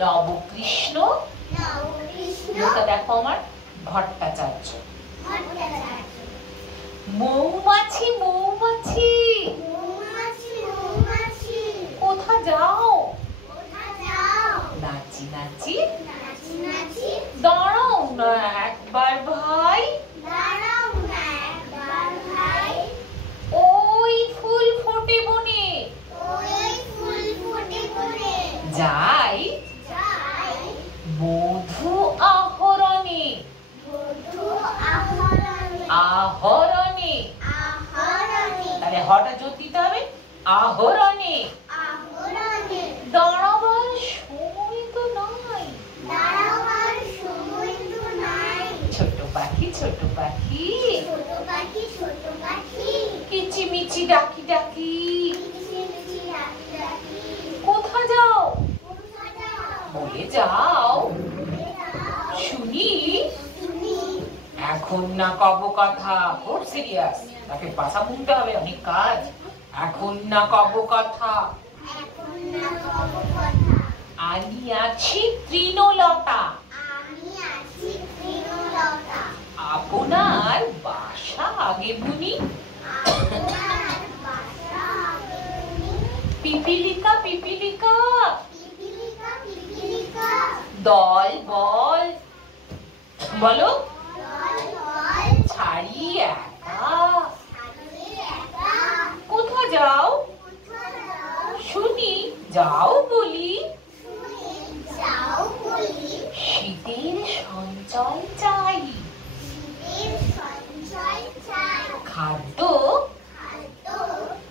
নবকৃষ্ণ ওটা দেখো আমার ভট্টাচার্য। মৌমাছি মৌমাছি কোথা যাও? নাচি নাচি দাঁড়াও না একবার ভাই, ওই ফুল ফোটে বনে যাই মধু আহরণে। আহরণে তাহলে হটা জোর দিতে হবে, আহরণে। দাঁড়াবার সময় তো নাই। ছোট পাখি ছোট পাখি কিচিমিচি ডাকি ডাকি কোথা যাও? বলে যাও শুনি। এখন না কব কথা, খুব সিরিয়াস, তাকে ভাষা বুনতে হবে, অনেক কাজ। এখন না কব কথা, আমি আছি তৃণলতা, আপনার বাসা আগে বুনি। পিপিলিকা পিপিলিকা দল বল, বলো ছাড়ি একা কোথা যাও? শুনি যাও বলি। শীতের সঞ্চয় চাই, খাদ্য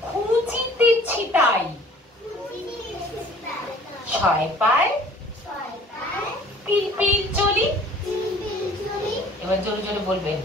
খুঁজিতেছি তাই। ছয় পায় পিলপিল চলি। এবার জোরে জোরে বলবেন।